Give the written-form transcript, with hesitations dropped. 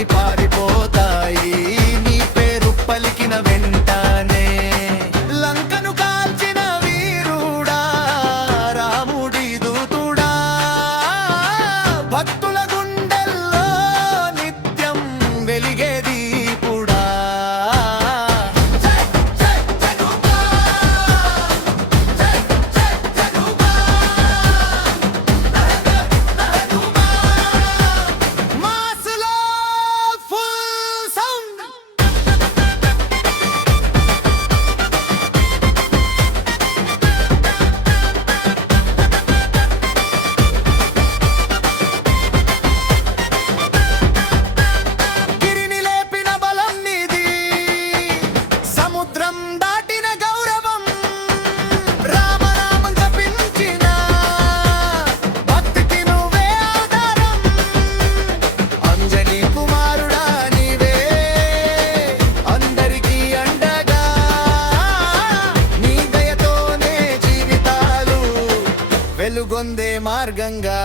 అన్ని పారిపోతాయి నీ పేరు పలికిన వెంటనే. లంకను కాల్చిన వీరుడా రాముడి దూతుడా భక్తుల గుండెల్లో నిత్యం వెలిగే దీపుడా. మాసులో ఫుల్ సౌండ్. గిరిని లేపిన బలం నీది, సముద్రం దాటిన గౌరవం, రామనామం జపించిన భక్తికి నువ్వే ఆధారం. అంజనీ కుమారుడా నీవే అందరికీ అండగా, నీ దయతోనే జీవితాలు వెలుగొందే మార్గంగా.